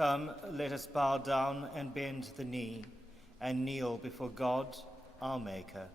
Come, let us bow down and bend the knee and kneel before God, our Maker.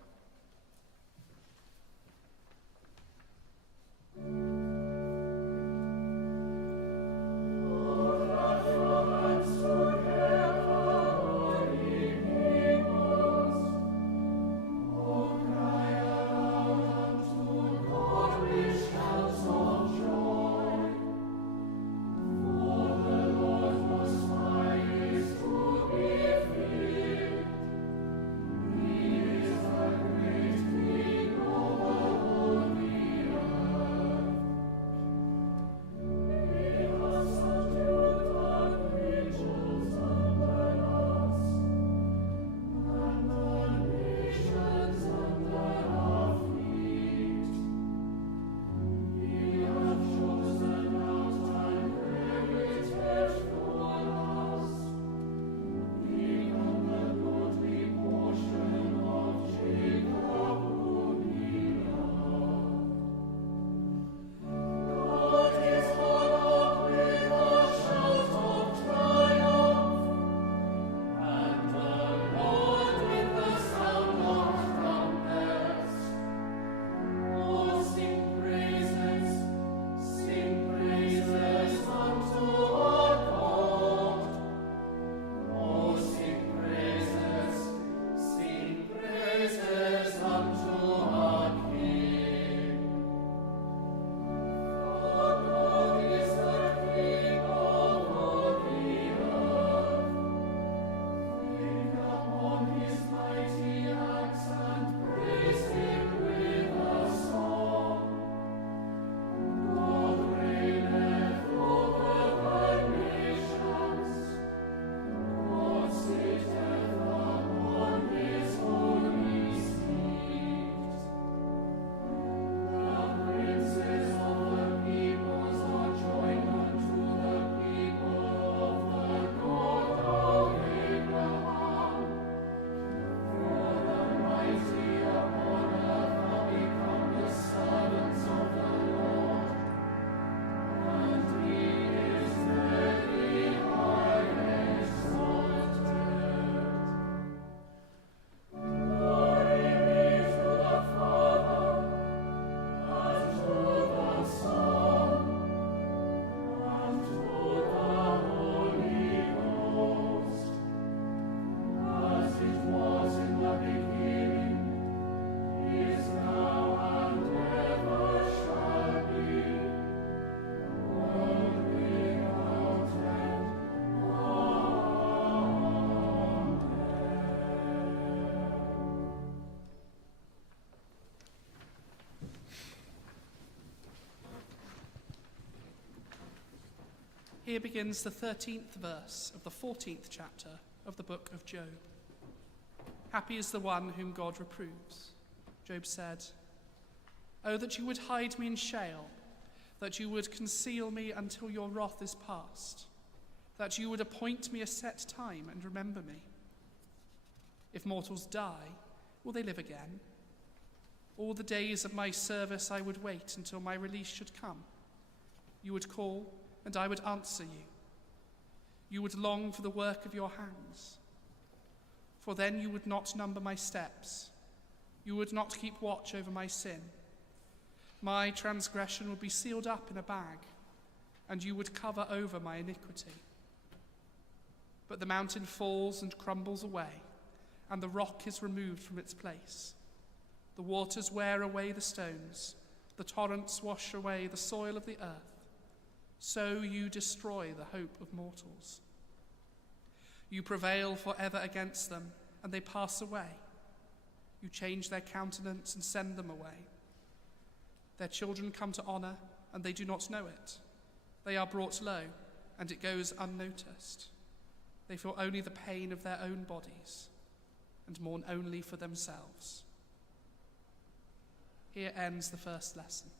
Here begins the 13th verse of the 14th chapter of the book of Job. Happy is the one whom God reproves. Job said, "Oh, that you would hide me in Sheol, that you would conceal me until your wrath is past, that you would appoint me a set time and remember me. If mortals die, will they live again? All the days of my service I would wait until my release should come. You would call, and I would answer you. You would long for the work of your hands. For then you would not number my steps. You would not keep watch over my sin. My transgression would be sealed up in a bag, and you would cover over my iniquity. But the mountain falls and crumbles away, and the rock is removed from its place. The waters wear away the stones, the torrents wash away the soil of the earth. So you destroy the hope of mortals. You prevail forever against them, and they pass away. You change their countenance and send them away. Their children come to honor, and they do not know it. They are brought low, and it goes unnoticed. They feel only the pain of their own bodies, and mourn only for themselves." Here ends the first lesson.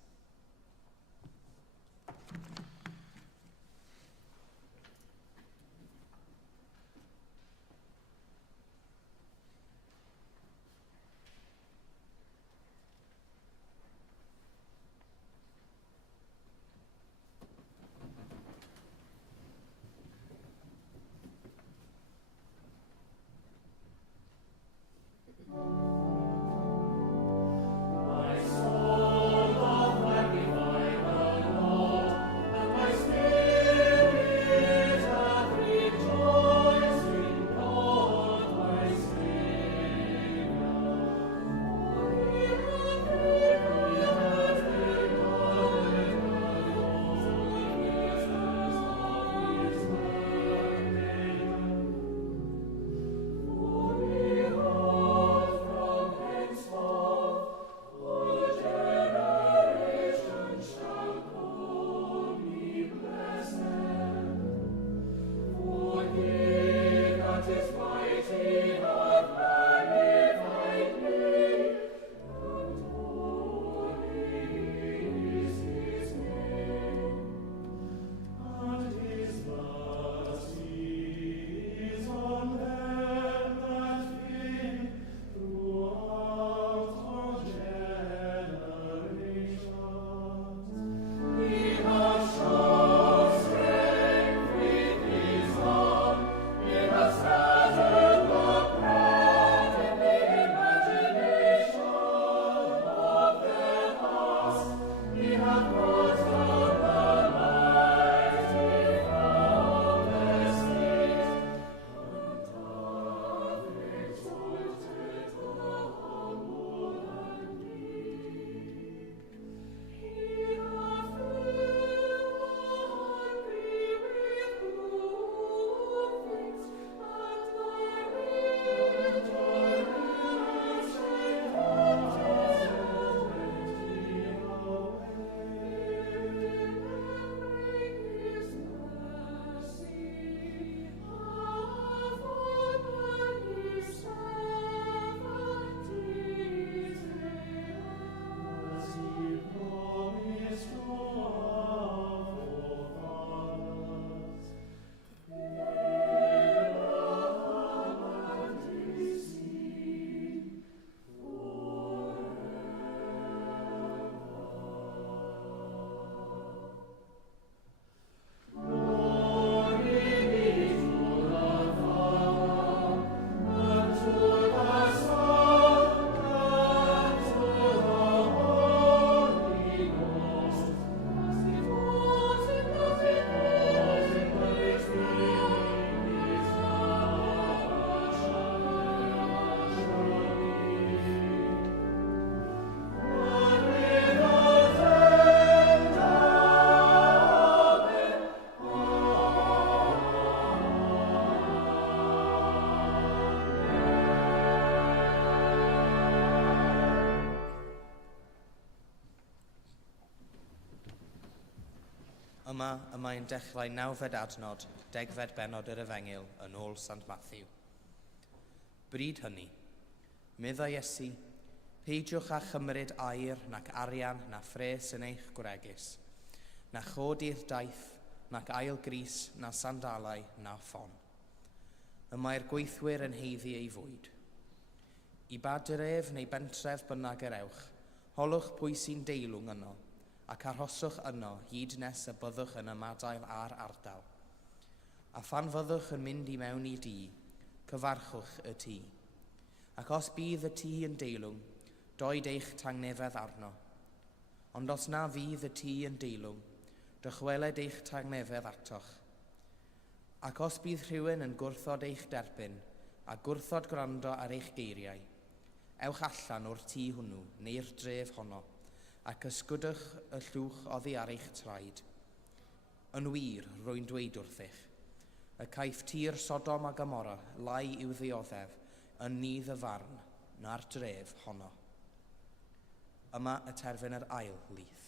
Yma y mae'n dechrau 9fed adnod, 10fed bennod yr Efengyl yn ôl Sant Matthew. Bryd hynny, medda Iesu, peidiwch â chymryd aur nac arian na phres yn eich gwregys, na chod i'r daith, nac ail gris na sandalau na ffon. Y mae'r gweithwyr yn heiddi ei fwyd. I ba dref neu bentref bynnag yr ewch, holwch pwy sy'n deilwng yno, ac arhoswch yno hyd nes y byddwch yn ymadael ar ardal. A phan fyddwch yn mynd i mewn i dŷ, cyfarchwch y tŷ. Ac os bydd y tŷ yn deilwng, doed eich tangnefedd arno. Ond os na fydd y tŷ yn deilwng, dychweled eich tangnefedd atoch. Ac os bydd rhywun yn gwrthod eich derbyn, a gwrthod gwrando ar eich geiriau, ewch allan o'r tŷ hwnnw neu'r dref honno, ac ysgwdwch y llwch oddi ar eich traed. Yn wir, rwy'n dweud wrthych, y caiff tir Sodom a Gomorra lai i'w ddioddef yn nidd y farn na'r dref honno. Yma y terfyn yr ail lith.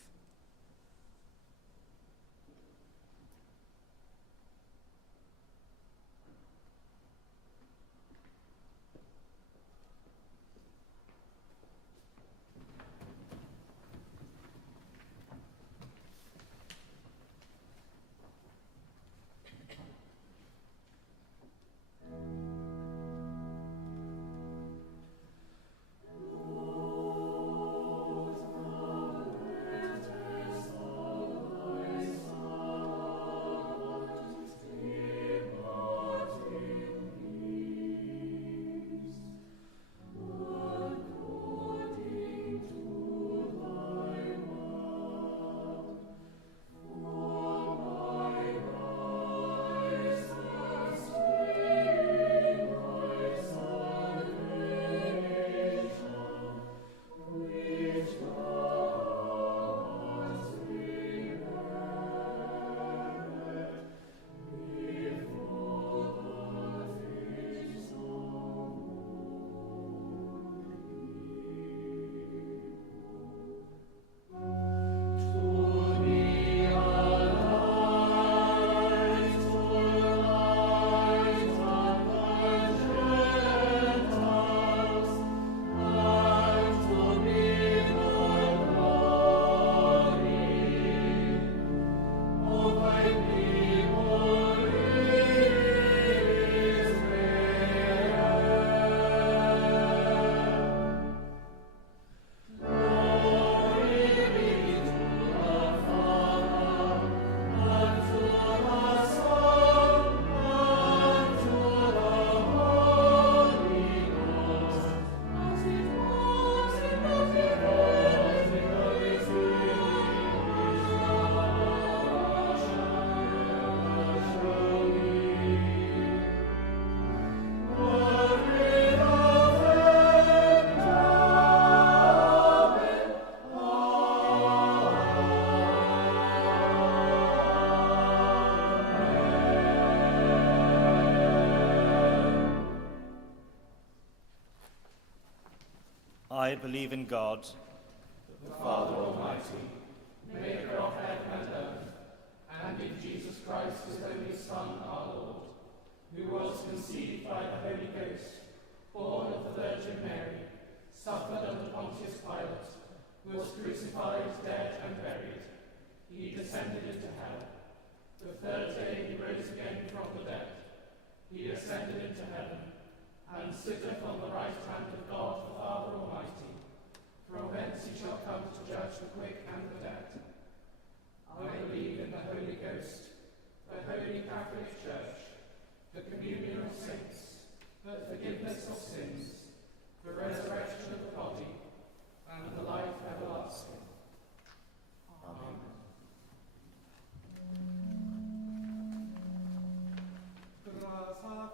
I believe in God, the Father Almighty, maker of heaven and earth, and in Jesus Christ, his only Son, our Lord, who was conceived by the Holy Ghost, born of the Virgin Mary, suffered under Pontius Pilate, was crucified, dead, and buried. He descended into hell. The third day he rose again from the dead. He ascended into heaven, and sitteth on the right hand of God the Father Almighty, from whence he shall come to judge the quick and the dead. I believe in the Holy Ghost, the Holy Catholic Church, the communion of saints, the forgiveness of sins, the resurrection of the body, and the life everlasting. Amen. Graça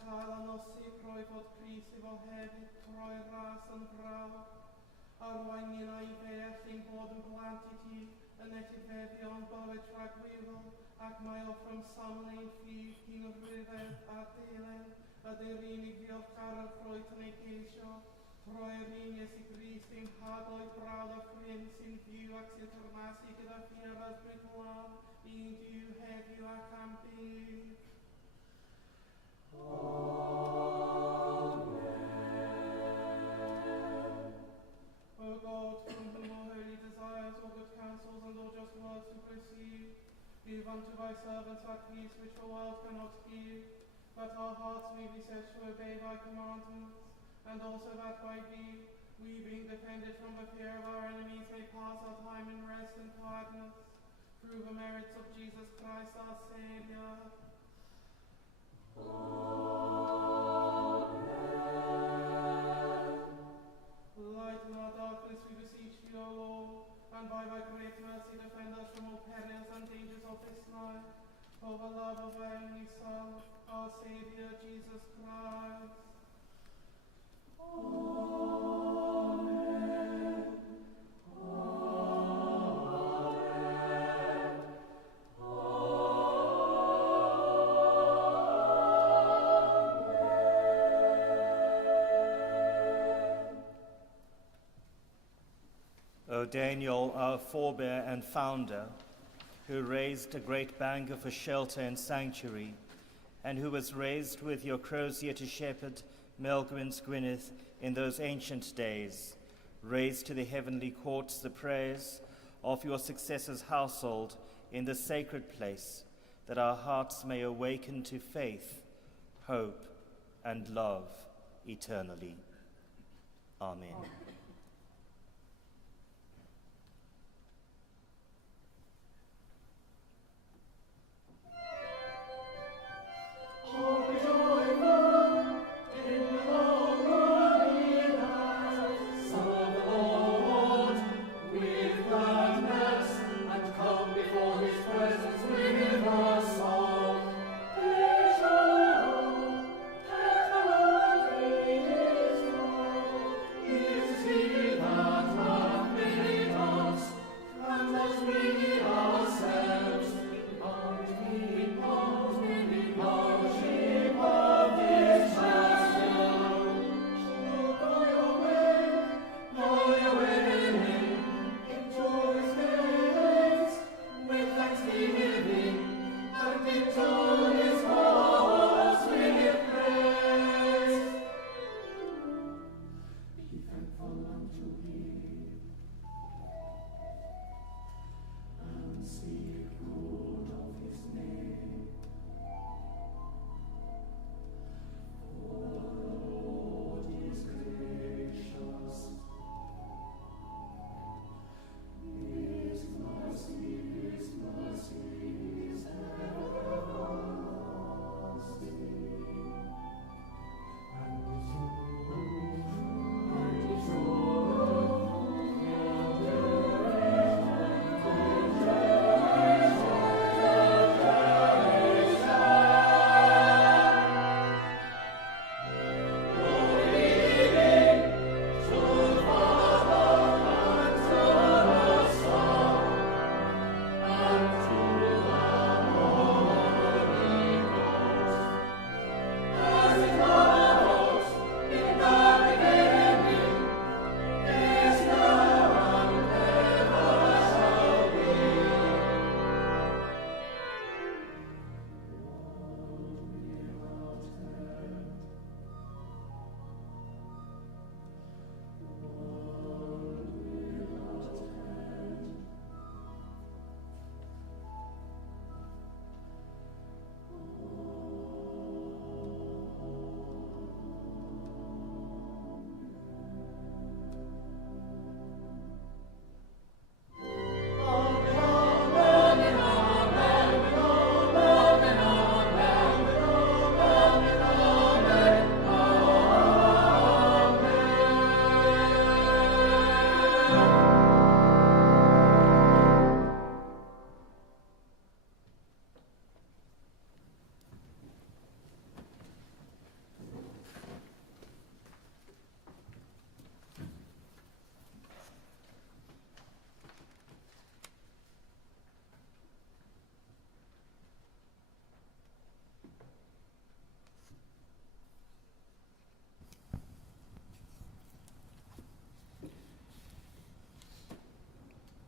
chael a nosi croi fod Cris efo hefyd troi ras yn braw. Arwain ni na I fe allyn bod yn blant I ti yn etifeddion bywyd rhagweddol ac mae offrym saml ein ffydd cyn rhyfedd a delen ydy'r unig ddiolchgar o'r ffroed yn ei geisio. Troi'r un Iesu Grist ein hadloedd brawd a ffrin sy'n fyw ac sy'n tornasu gyda ffierfad brydlan un diw heddiw ac am bydd. O God, from whom all holy desires, all good counsels, and all just words to proceed, give unto thy servants that peace which the world cannot give, that our hearts may be set to obey thy commandments, and also that by thee, we being defended from the fear of our enemies, may pass our time in rest and quietness, through the merits of Jesus Christ our Saviour. Lighten our darkness, we beseech thee, O Lord, and by thy great mercy defend us from all perils and dangers of this life, for the love of thy only Son, our Saviour, Jesus Christ. Amen. O Daniel, our forebear and founder, who raised a great banquet for shelter and sanctuary, and who was raised with your crozier to shepherd Melgwyn's Gwyneth in those ancient days, raise to the heavenly courts the prayers of your successor's household in the sacred place, that our hearts may awaken to faith, hope, and love eternally. Amen. Is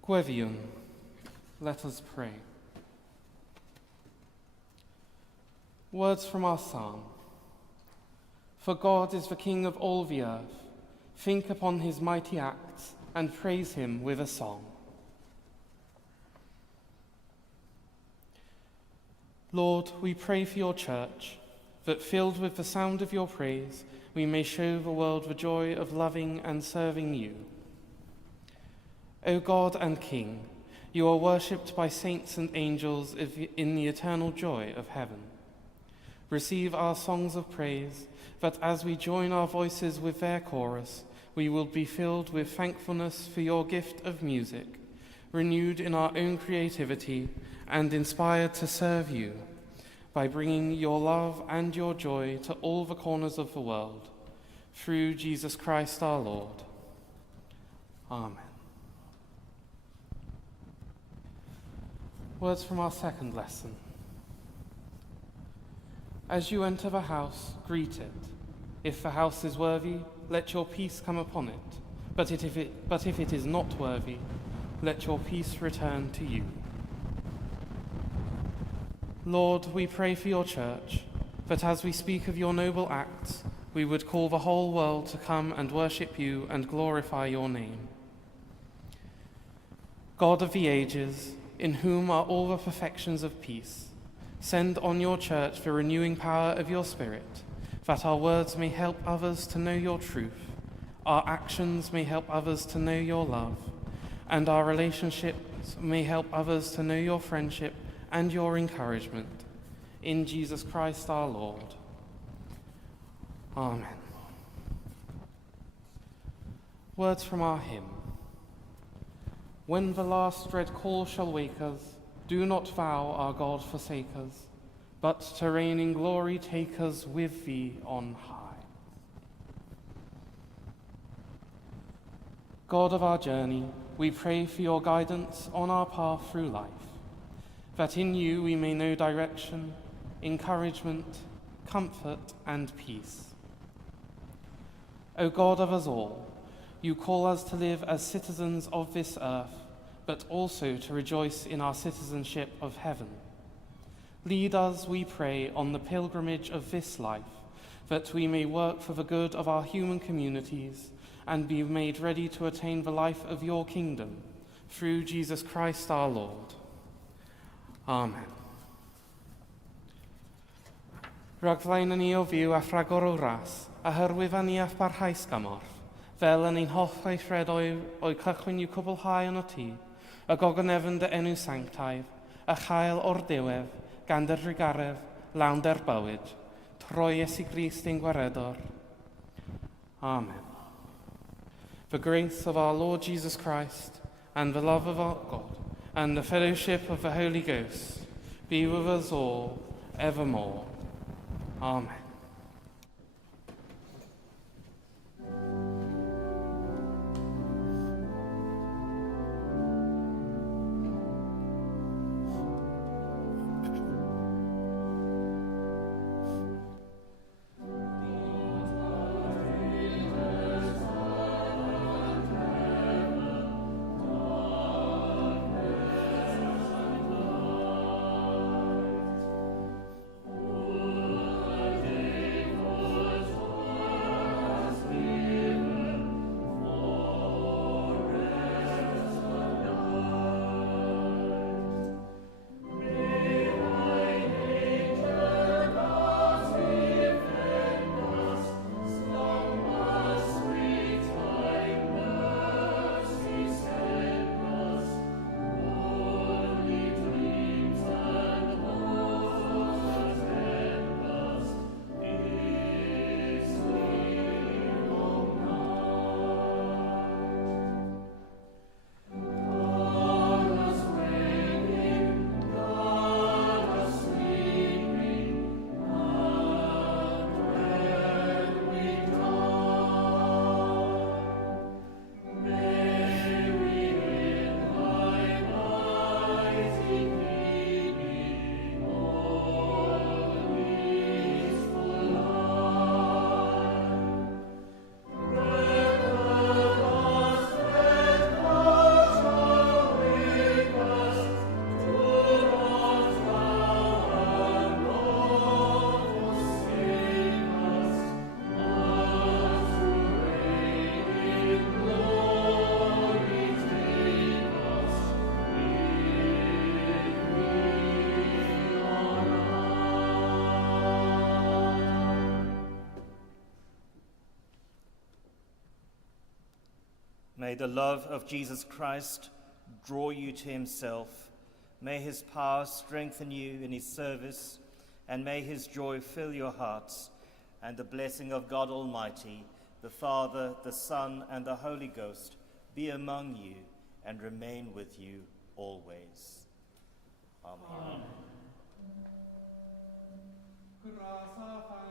Gweviwn, let us pray. Words from our psalm. For God is the King of all the earth. Think upon his mighty acts and praise him with a song. Lord, we pray for your church, that filled with the sound of your praise, we may show the world the joy of loving and serving you. O God and King, you are worshipped by saints and angels in the eternal joy of heaven. Receive our songs of praise, that as we join our voices with their chorus, we will be filled with thankfulness for your gift of music, renewed in our own creativity and inspired to serve you by bringing your love and your joy to all the corners of the world. Through Jesus Christ our Lord. Amen. Words from our second lesson. As you enter the house, greet it. If the house is worthy, let your peace come upon it. But if it is not worthy, let your peace return to you. Lord, we pray for your church, that as we speak of your noble acts, we would call the whole world to come and worship you and glorify your name. God of the ages, in whom are all the perfections of peace, send on your church the renewing power of your Spirit, that our words may help others to know your truth, our actions may help others to know your love, and our relationships may help others to know your friendship and your encouragement. In Jesus Christ our Lord. Amen. Words from our hymn. When the last dread call shall wake us, do not thou, our God, forsake us, but to reign in glory take us with thee on high. God of our journey, we pray for your guidance on our path through life, that in you we may know direction, encouragement, comfort, and peace. O God of us all, you call us to live as citizens of this earth, but also to rejoice in our citizenship of heaven. Lead us, we pray, on the pilgrimage of this life, that we may work for the good of our human communities and be made ready to attain the life of your kingdom, through Jesus Christ our Lord. Amen. Rhagflaen ni o fyw a phragor o ras, a hyrwyf a ni ath barhaus gamorth, fel yn ein holl eithredoedd o'i cychwyn i'w cwblhau yn o ti, y gogonefn dy enw sanctaidd, a chael o'r diwedd, gan dy rhygaredd, lawn dy'r bywyd, troi Iesu Grist ein gwaredwr. Amen. The grace of our Lord Jesus Christ, and the love of our God, and the fellowship of the Holy Ghost, be with us all, evermore. Amen. Amen. May the love of Jesus Christ draw you to himself. May his power strengthen you in his service, and may his joy fill your hearts. And the blessing of God Almighty, the Father, the Son, and the Holy Ghost be among you and remain with you always. Amen. Amen.